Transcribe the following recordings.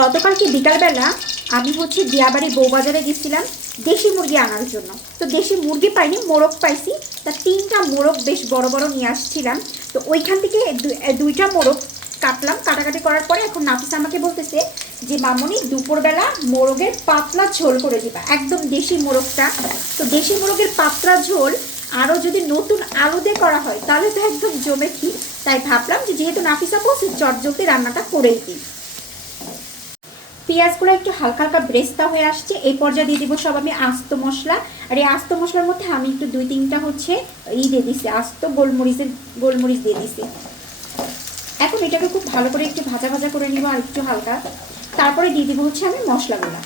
গতকালকে বিকালবেলা আমি হচ্ছে দিয়াবাড়ি বউবাজারে গেছিলাম দেশি মুরগি আনার জন্য। তো দেশি মুরগি পাইনি, মোরগ পাইছি। তা 3টা মোরগ বেশ বড় বড় নিয়ে আসছিলাম। তো ওইখান থেকে 2টা মোরগ কাটলাম। কাটাকাটি করার পরে এখন নাফিস আমাকে বলতেছে যে মামনি দুপুরবেলা মোরগের পাতলা ঝোল করে দিবা, একদম দেশি মোরগটা। তো দেশি মোরগের পাতলা ঝোল আরও যদি নতুন আলু দিয়ে করা হয় তাহলে তো একদম জমে কি। তাই ভাবলাম যে যেহেতু নাফিসা বলছে চটজলদি রান্নাটা করেই দিই। পেঁয়াজগুলো একটু হালকা হালকা ব্রেস্তা হয়ে আসছে, এই পর্যায়ে দিয়ে দিব সব আমি আস্ত মশলা। আর এই আস্ত মশলার মধ্যে আমি একটু 2-3টা হচ্ছে দিয়ে দিছি, আস্ত গোলমরিচ দিয়ে দিছি। এখন এটাকে খুব ভালো করে একটু ভাজা ভাজা করে নিব আর একটু হালকা। তারপরে দিয়ে দিব হচ্ছে আমি মশলাগুলো।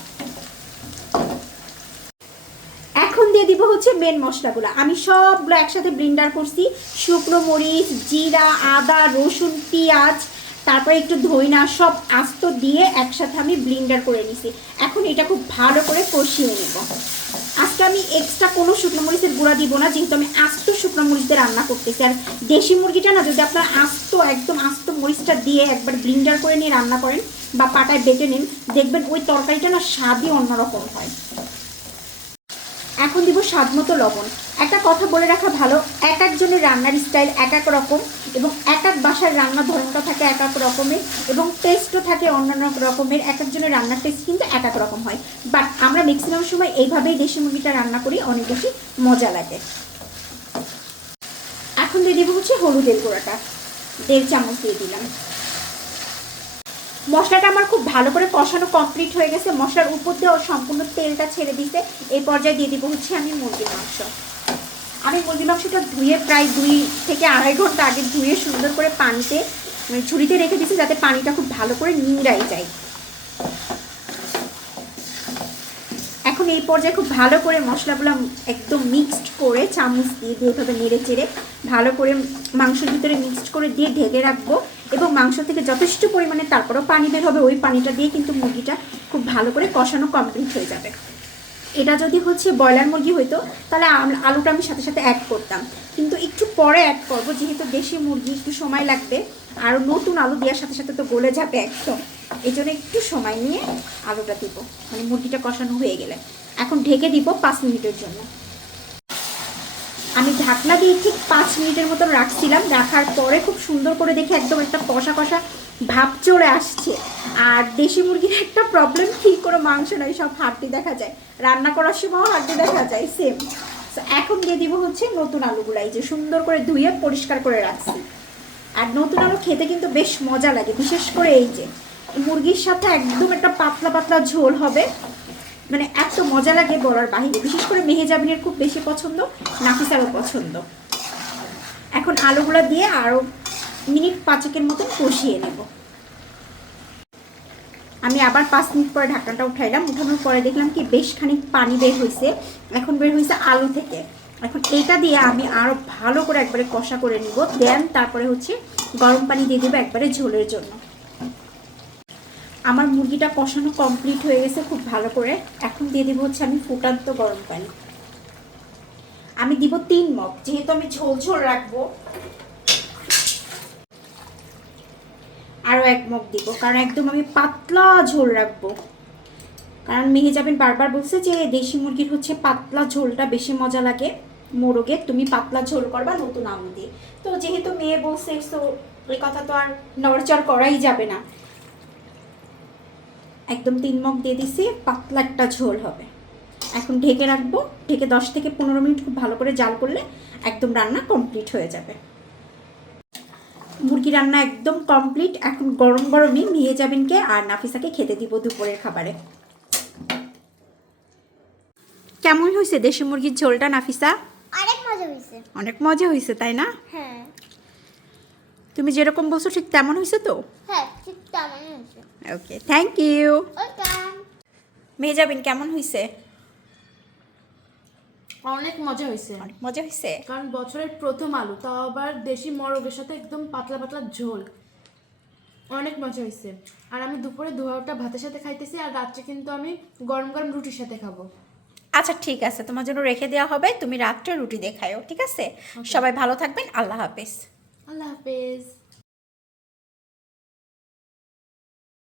এখন দিয়ে দিব হচ্ছে মেন মশলাগুলো। আমি সবগুলো একসাথে ব্লেন্ডার করছি। শুকনো মরিচ, জিরা, আদা, রসুন, পেঁয়াজ, তারপরে একটু ধইনা সব আস্ত দিয়ে একসাথে আমি ব্লেন্ডার করে নিছি। এখন এটা খুব ভালো করে কষিয়ে নেব। আজকে আমি এক্সট্রা কোনো শুকনো মরিচের গুঁড়া দিব না, যেহেতু আমি আস্ত শুকনো মরিচ দিয়ে রান্না করতেছি। আর দেশি মুরগিটা না যদি আপনার একদম আস্ত মরিচটা দিয়ে একবার ব্লেন্ডার করে নিয়ে রান্না করেন বা পাটায় বেটে নেন, দেখবেন ওই তরকারিটা না স্বাদই অন্যরকম হয়। এখন দিব স্বাদ মতো লবণ। একটা কথা বলে রাখা ভালো, এক একজনের রান্নার স্টাইল এক এক রকম এবং এক এক বাসার রান্নার ধরনটা থাকে এক এক রকমের এবং টেস্টও থাকে অন্যান্য রকমের। এক একজনের রান্নার টেস্ট কিন্তু এক এক রকম হয়, বাট আমরা ম্যাক্সিমাম সময় এইভাবেই দেশি মুরগিটা রান্না করি, অনেক বেশি মজা লাগে। এখন দিয়ে দেবো হচ্ছে হলুদের গুঁড়াটা, 1.5 চামচ দিয়ে দিলাম। মশলাটা আমার খুব ভালো করে কষানো কমপ্লিট হয়ে গেছে, মশলার উপর দিয়ে সম্পূর্ণ তেলটা ছেড়ে দিতে। এই পর্যায়ে দিয়ে দিব হচ্ছে আমি মুরগির মাংস। আমি মুরগির মাংসটা ধুয়ে প্রায় 2 থেকে আড়াই ঘন্টা আগে ধুয়ে সুন্দর করে পানিতে ঝুড়িতে রেখে দিয়েছি, যাতে পানিটা খুব ভালো করে নিংড়াই যায়। এখন এই পর্যায়ে খুব ভালো করে মশলাগুলো একদম মিক্সড করে চামচ দিয়ে এইভাবে নেড়ে চেড়ে ভালো করে মাংসের ভিতরে মিক্সড করে দিয়ে ঢেকে রাখবো। এবং মাংস থেকে যথেষ্ট পরিমাণে তারপরেও পানি বের হবে, ওই পানিটা দিয়ে কিন্তু মুরগিটা খুব ভালো করে কষানো কমপ্লিট হয়ে যাবে। এটা যদি হচ্ছে ব্রয়লার মুরগি হইতো তাহলে আলুটা আমি সাথে সাথে অ্যাড করতাম, কিন্তু একটু পরে অ্যাড করবো, যেহেতু দেশি মুরগি একটু সময় লাগবে। আর নতুন আলু দেওয়ার সাথে সাথে তো গলে যাবে একদম, এই জন্য একটু সময় নিয়ে আলুটা দিব, মানে মুরগিটা কষানো হয়ে গেলে। এখন ঢেকে দিব 5 মিনিটের জন্য। আমি ঢাকনা দিয়ে ঠিক 5 মিনিটের মতো রাখছিলাম। রাখার পরে খুব সুন্দর করে দেখে একদম একটা কষা কষা ভাব চলে আসছে। আর দেশি মুরগির একটা প্রবলেম, ঠিক করে মাংস নয়, সব হাড্ডি দেখা যায়, রান্না করার সময়ও হাড্ডি দেখা যায় সেম। এখন দিয়ে দিব হচ্ছে নতুন আলুগুলো, এই যে সুন্দর করে ধুয়ে পরিষ্কার করে রাখছি। আর নতুন আলু খেতে কিন্তু বেশ মজা লাগে, বিশেষ করে এই যে মুরগির সাথে একদম একটা পাতলা পাতলা ঝোল হবে, মানে এত মজা লাগে বলার বাহিরে। বিশেষ করে মেহেজাবিনের খুব বেশি পছন্দ, নাফিসারও পছন্দ। এখন আলুগুলো দিয়ে আরও মিনিট 5 মতন কষিয়ে নেব। আমি আবার 5 মিনিট পরে ঢাকনাটা উঠাইলাম। উঠানোর পরে দেখলাম কি বেশ খানিক পানি বের হয়েছে, এখন বের হয়েছে আলু থেকে। এখন এইটা দিয়ে আমি আরও ভালো করে একবারে কষা করে নিব। দেন তারপরে হচ্ছে গরম পানি দিয়ে দেবো একবারে ঝোলের জন্য। আমার মুরগিটা কষানো কমপ্লিট হয়ে গেছে খুব ভালো করে। এখন দিয়ে দেবো হচ্ছে আমি ফুটান্ত গরম পানি। আমি দিব 3 মগ, যেহেতু আমি ঝোল ঝোল রাখবো। আরও 1 মগ দিব, কারণ একদম আমি পাতলা ঝোল রাখবো। কারণ মেহেজাবিন বারবার বলছে যে দেশি মুরগির হচ্ছে পাতলা ঝোলটা বেশি মজা লাগে, মোরগের তুমি পাতলা ঝোল করবা নতুন আলু দিয়ে। তো যেহেতু মেয়ে বলছে, তো ওই কথা তো আর নড়চড় করাই যাবে না। একদম 3 মগ দিয়ে দিছি, পাতলা একটা ঝোল হবে। এখন ঢেকে রাখবো। ঢেকে 10 থেকে 15 মিনিট খুব ভালো করে জাল করলে একদম রান্না কমপ্লিট হয়ে যাবে। মুরগি রান্না একদম কমপ্লিট। এখন গরম গরমই মেহেজাবিনকে আর নাফিসাকে খেতে দিব দুপুরের খাবারে। কেমন হয়েছে দেশি মুরগির ঝোলটা নাফিসা? অনেক মজা হয়েছে। অনেক মজা হয়েছে, তাই না? হ্যাঁ। তুমি যেরকম বলছো ঠিক তেমন হয়েছে তো? হ্যাঁ, ঠিক তেমনই হয়েছে। ওকে, থ্যাংক ইউ। ওয়েলকাম। মেহেজাবিন কেমন হয়েছে? অনেক মজা হয়েছে, অনেক মজা হয়েছে। কারণ বছরের প্রথম আলু, তাও আবার দেশি মরগের সাথে একদম পাতলা পাতলা ঝোল, অনেক মজা হয়েছে। আর আমি দুপুরে 2টা ভাতের সাথে খাইতেছি, আর রাত্রে কিন্তু আমি গরম গরম রুটির সাথে খাবো। আচ্ছা ঠিক আছে, তোমার জন্য রেখে দেওয়া হবে, তুমি রাত্রে রুটি দিয়ে খাইও, ঠিক আছে? সবাই ভালো থাকবেন, আল্লাহ হাফেজ। আল্লাহ হাফেজ।